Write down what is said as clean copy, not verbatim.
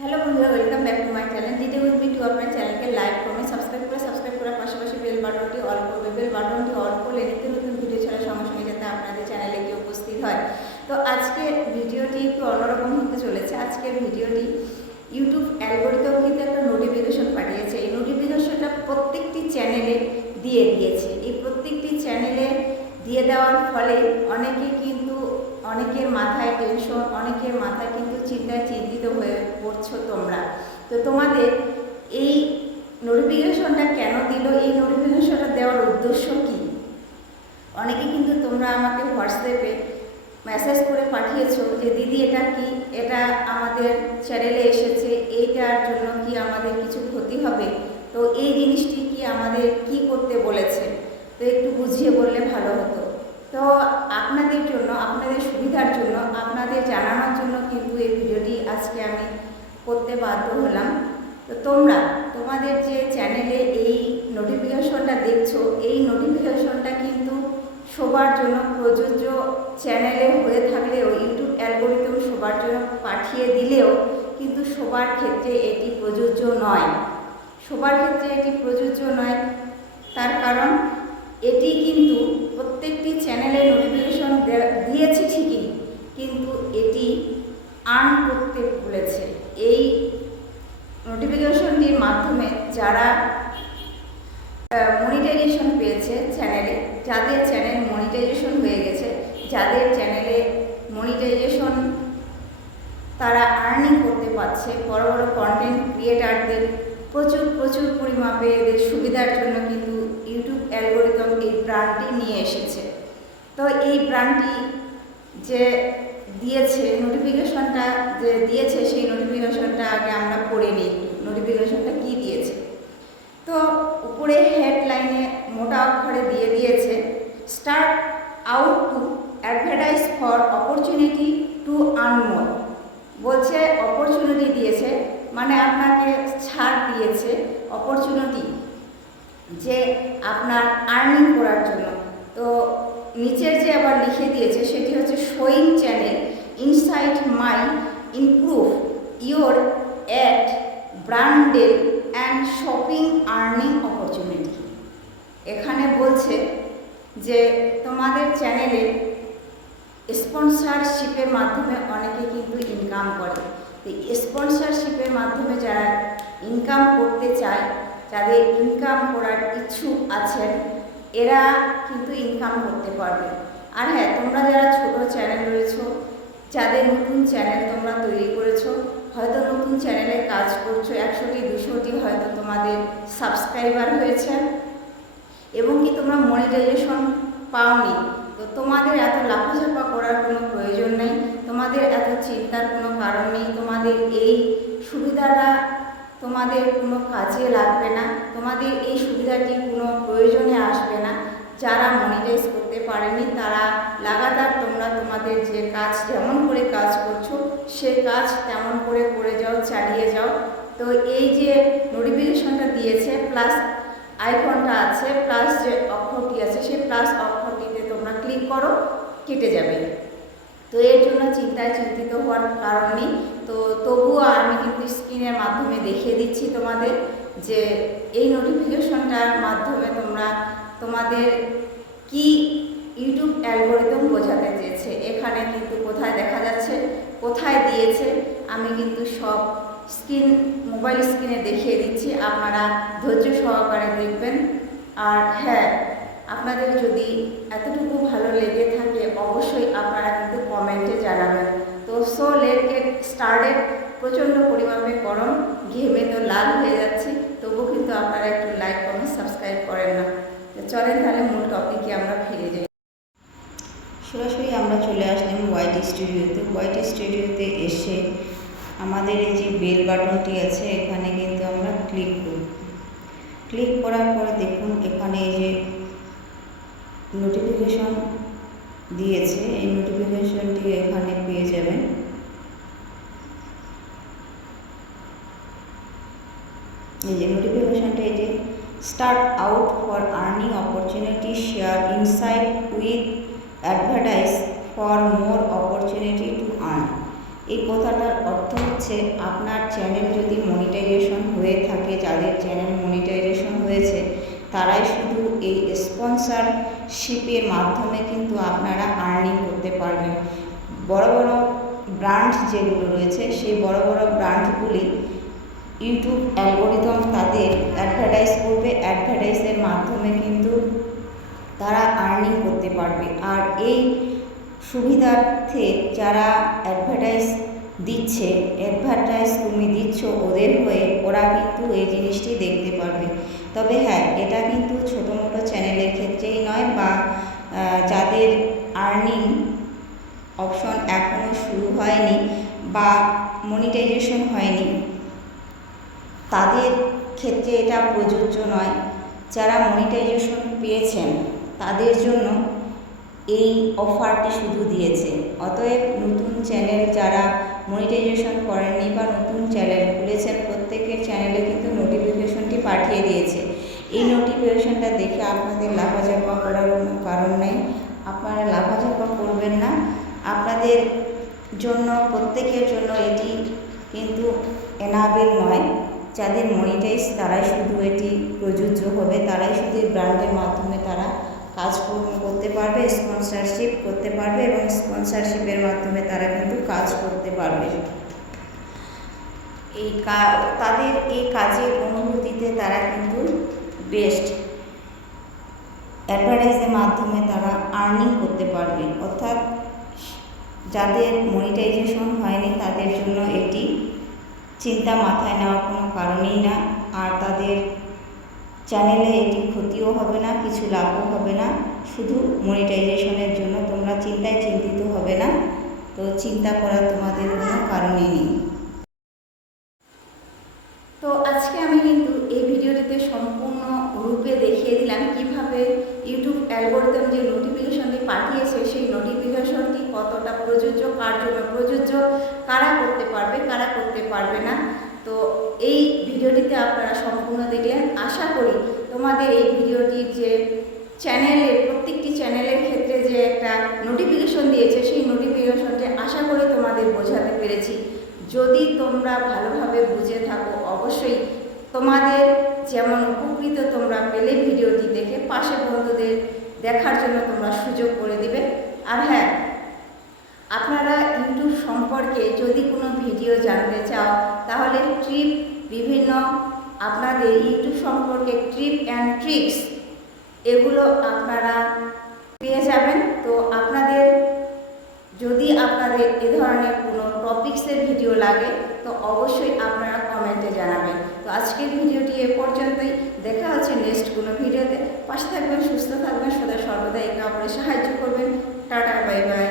Hello বন্ধুরা, welcome back to my channel ডিটে with me too. আপনার চ্যানেলকে লাইক কমেন্ট সাবস্ক্রাইব করার পাশাপাশি বেল বাটনটি অল করবে। বেল বাটনটি অল করলে নিত্য নতুন ভিডিও ছাড়ার সঙ্গে সঙ্গে যাতে আপনাদের চ্যানেলে গিয়ে উপস্থিত হয়। তো আজকে ভিডিওটি একটু অন্যরকম হতে চলেছে। আজকের ভিডিওটি ইউটিউব অ্যালগরিদম কিন্তু একটা নোটিফিকেশন পাঠিয়েছে। এই নোটিফিকেশনটা প্রত্যেকটি চ্যানেলে দিয়ে দিয়েছে। এই প্রত্যেকটি চ্যানেলে দিয়ে দেওয়ার ফলে অনেকের মাথায় টেনশন, অনেকের মাথায় কিন্তু চিন্তায় চিন্তিত হয়ে পড়ছো তোমরা। তো তোমাদের এই নোটিফিকেশনটা কেন দিল, এই নোটিফিকেশনটা দেওয়ার উদ্দেশ্য কি? অনেকে কিন্তু তোমরা আমাকে হোয়াটসঅ্যাপে মেসেজ করে পাঠিয়েছো যে দিদি এটা কি, এটা আমাদের চ্যানেলে এসেছে, এইটার জন্য কি আমাদের কিছু ক্ষতি হবে? তো এই জিনিসটি কি আমাদের কি করতে বলেছে, তো একটু বুঝিয়ে বললে ভালো হতো। তো আপনাদের জন্য, আপনাদের সুবিধার জন্য, আপনাদের জানানোর জন্য কিন্তু এই ভিডিওটি আজকে আমি করতে বাধ্য হলাম। তো তোমাদের যে চ্যানেলে এই নোটিফিকেশনটা দেখছো, এই নোটিফিকেশনটা কিন্তু সবার জন্য প্রযোজ্য। চ্যানেলে হয়ে থাকলেও ইউটিউব অ্যালগরিদম সবার জন্য পাঠিয়ে দিলেও কিন্তু সবার ক্ষেত্রে এটি প্রযোজ্য নয়। তার কারণ এটি কিন্তু প্রত্যেকটি চ্যানেলে নোটিফিকেশন দিয়েছে ঠিকই, কিন্তু এটি আর্ন করতে বলেছে। এই নোটিফিকেশনটির মাধ্যমে যারা মনিটাইজেশন পেয়েছে চ্যানেলে, যাদের চ্যানেল মনিটাইজেশন হয়ে গেছে, যাদের চ্যানেলে মনিটাইজেশন তারা আর্নিং করতে পারছে, বড় বড় কন্টেন্ট ক্রিয়েটারদের প্রচুর পরিমাপে এদের সুবিধার জন্য কিন্তু ইউটিউব অ্যালগরিদম এই ব্র্যান্ডটি নিয়ে এসেছে। তো এই ব্র্যান্ডটি যে দিয়েছে, নোটিফিকেশনটা যে দিয়েছে, সেই নোটিফিকেশনটা আগে আমরা পড়ে নিই। নোটিফিকেশনটা কি দিয়েছে? তো উপরে হেডলাইনে মোটা অক্ষরে দিয়ে দিয়েছে, start out to advertise for opportunity to earn মোর। বলছে অপরচুনিটি দিয়েছে, মানে আপনাকে ছাড় দিয়েছে, অপরচুনিটি যে আপনার আর্নিং করার জন্য। তো নিচের যে আবার লিখে দিয়েছে সেটি হচ্ছে showing channel insight my improve your ad branded and shopping earning opportunity. এখানে বলছে যে তোমাদের চ্যানেলে স্পন্সরশিপের মাধ্যমে অনেকে কিন্তু ইনকাম করে। এই স্পন্সরশিপের মাধ্যমে যারা ইনকাম করতে চায়, যাদের ইনকাম করার ইচ্ছুক আছেন, এরা কিন্তু ইনকাম করতে পারবে। আর হ্যাঁ, তোমরা যারা ছোট চ্যানেল রয়েছো, যাদের নতুন চ্যানেল তোমরা তৈরি করেছো, হয়তো নতুন চ্যানেলে কাজ করছো, 100টি 200টি হয়তো তোমাদের সাবস্ক্রাইবার হয়েছে এবং কি তোমরা মনিটাইজেশন পাওনি। তো তোমাদের এত লাফাঝাপা করার কোনো প্রয়োজন নেই, তোমাদের এত চিন্তার কোনো কারণ নেই। তোমাদের এই সুবিধাটা তোমাদের কোনো কাজে লাগবে না, তোমাদের এই সুবিধাটি কোনো প্রয়োজনে আসবে না। যারা মনিটাইজ করতে পারেনি তারা লাগাতার তোমাদের যে কাজ, যেমন করে কাজ করছো সে কাজ তেমন করে যাও, চালিয়ে যাও। তো এই যে নোটিফিকেশনটা দিয়েছে, প্লাস আইকনটা আছে, প্লাস যে অক্ষরটি আছে, সেই প্লাস অক্ষরটিতে তোমরা ক্লিক করো, কেটে যাবে। তো এর জন্য চিন্তিত হওয়ার কারণ নেই। তো তবুও আমি কিন্তু স্ক্রিনের মাধ্যমে দেখিয়ে দিচ্ছি তোমাদের যে এই নোটিফিকেশনটার মাধ্যমে তোমাদের কি ইউটিউব অ্যালগরিদম বোঝাতে চেয়েছে। এখানে কিন্তু কোথায় দেখা যাচ্ছে, কোথায় দিয়েছে, আমি কিন্তু সব মোবাইল স্ক্রিনে দেখিয়ে দিচ্ছি, আপনারা ধৈর্য সহকারে দেখবেন। আর হ্যাঁ, আপনাদের যদি এতটুকু ভালো লেগে থাকে অবশ্যই আপনারা কিন্তু কমেন্টে জানাবেন। তো সো লেট গেট স্টার্টেড। প্রচণ্ড পরিমাণে গরম, ঘেমে তো লাল হয়ে যাচ্ছি, তবুও কিন্তু আপনারা একটু লাইক কমেন্ট সাবস্ক্রাইব করেন না। চলেন তাহলে মূল টপিকে আমরা ফিরে যাই। সরাসরি আমরা চলে আসলাম ওয়াইটি স্টুডিওতে। ওয়াইটি স্টুডিওতে এসে আমাদের এই যে বেল বাটনটি আছে, এখানে কিন্তু আমরা ক্লিক করব। ক্লিক করার পরে দেখুন এখানে এই যে নোটিফিকেশন দিয়েছে, এই নোটিফিকেশনটি এখানে পেয়ে যাবেন। এই যে নোটিফিকেশনটা, এই যে start out for earning opportunity, share insight with advertise for more opportunity to earn. এই কথাটার অর্থ হচ্ছে আপনার চ্যানেল যদি মনিটাইজেশন হয়ে থাকে, যাদের চ্যানেল মনিটাইজেশন হয়েছে তারাই শুধু এই স্পন্সরশিপের মাধ্যমে কিন্তু আপনারা আর্নিং করতে পারবেন। বড় বড় ব্র্যান্ড যেগুলো রয়েছে সেই বড় বড় ব্র্যান্ডগুলি ইউটিউব অ্যালগোরিদম তাদের অ্যাডভার্টাইজ করবে, অ্যাডভার্টাইজের মাধ্যমে কিন্তু তারা আর্নিং করতে পারবে। আর এই সুবিধার্থে যারা অ্যাডভার্টাইজ দিচ্ছে, অ্যাডভার্টাইজ তুমি দিচ্ছ ওদের হয়ে, ওরা কিন্তু এই জিনিসটি দেখতে পারবে। তবে হ্যাঁ, এটা কিন্তু ছোটো মোটো চ্যানেলের ক্ষেত্রেই নয়, বা যাদের আর্নিং অপশন এখনও শুরু হয়নি বা মনিটাইজেশন হয়নি তাদের ক্ষেত্রে এটা প্রযোজ্য নয়। যারা মনিটাইজেশন পেয়েছেন তাদের জন্য এই অফারটি শুধু দিয়েছে। অতএব নতুন চ্যানেল যারা মনিটাইজেশন করেননি বা নতুন চ্যানেল খুলেছেন, প্রত্যেকের চ্যানেলে কিন্তু নোটিফিকেশনটি পাঠিয়ে দিয়েছে। এই নোটিফিকেশনটা দেখে আপনাদের লাফাঝাপা করার কোনো কারণ নেই, আপনারা লাফাঝাপা করবেন না। আপনাদের জন্য, প্রত্যেকের জন্য এটি কিন্তু এনাবেল নয়। যাদের মনিটাইজ তারাই শুধু এটি প্রযোজ্য হবে, তারাই শুধু এই ব্র্যান্ডের মাধ্যমে তারা কাজকর্ম করতে পারবে, স্পন্সরশিপ করতে পারবে এবং স্পন্সরশিপের মাধ্যমে তারা কিন্তু কাজ করতে পারবে। তাদের এই কাজের অনুভূতিতে তারা কিন্তু বেস্ট অ্যাডভার্টাইজের মাধ্যমে তারা আর্নিং করতে পারবে। অর্থাৎ যাদের মনিটাইজেশন হয়নি তাদের জন্য এটি চিন্তা মাথায় নেওয়ার কোনো কারণেই না। আর তাদের চ্যানেলে এটি ক্ষতিও হবে না, কিছু লাভও হবে না। শুধু মনিটাইজেশনের জন্য তোমরা চিন্তিত হবে না। তো চিন্তা করার তোমাদের কোনো কারণই নেই। তো আজকে আমি কিন্তু এই ভিডিওটিতে সম্পূর্ণ রূপে দেখিয়ে দিলাম কিভাবে ইউটিউব অ্যালগোরিদম যে নোটিফিকেশনটি পাঠিয়েছে সেই নোটিফিকেশনটি কতটা প্রযোজ্য, কার জন্য প্রযোজ্য, কারা করতে পারবে, কারা করতে পারবে না। তো এই ভিডিওটিতে আপনারা সম্পূর্ণ দেখলেন। আশা করি তোমাদের এই ভিডিওটির যে চ্যানেলের, প্রত্যেকটি চ্যানেলের ক্ষেত্রে যে একটা নোটিফিকেশন দিয়েছে সেই নোটিফিকেশনটি আশা করি তোমাদের বোঝাতে পেরেছি। যদি তোমরা ভালোভাবে বুঝে থাকো অবশ্যই তোমাদের যেমন উপকৃত তোমরা পেলে ভিডিওটি দেখে পাশে বন্ধুদের দেখার জন্য তোমরা সুযোগ করে দিবে। আর হ্যাঁ, আপনারা ইউটিউব সম্পর্কে যদি কোনো ভিডিও জানতে চাও তাহলে বিভিন্ন আপনাদের ইউটিউব সম্পর্কে ট্রিপ অ্যান্ড ট্রিক্স এগুলো আপনারা পেয়ে যাবেন। তো যদি আপনাদের এ ধরনের কোনো টপিক্সের ভিডিও লাগে তো অবশ্যই আপনারা কমেন্টে জানাবেন। তো আজকের ভিডিওটি এ পর্যন্তই। দেখা হচ্ছে নেক্সট কোনো ভিডিওতে। পাশে থাকবেন, সুস্থ থাকবেন, সদা সর্বদা একে অপরের সাহায্য করবেন। Tata, bye bye.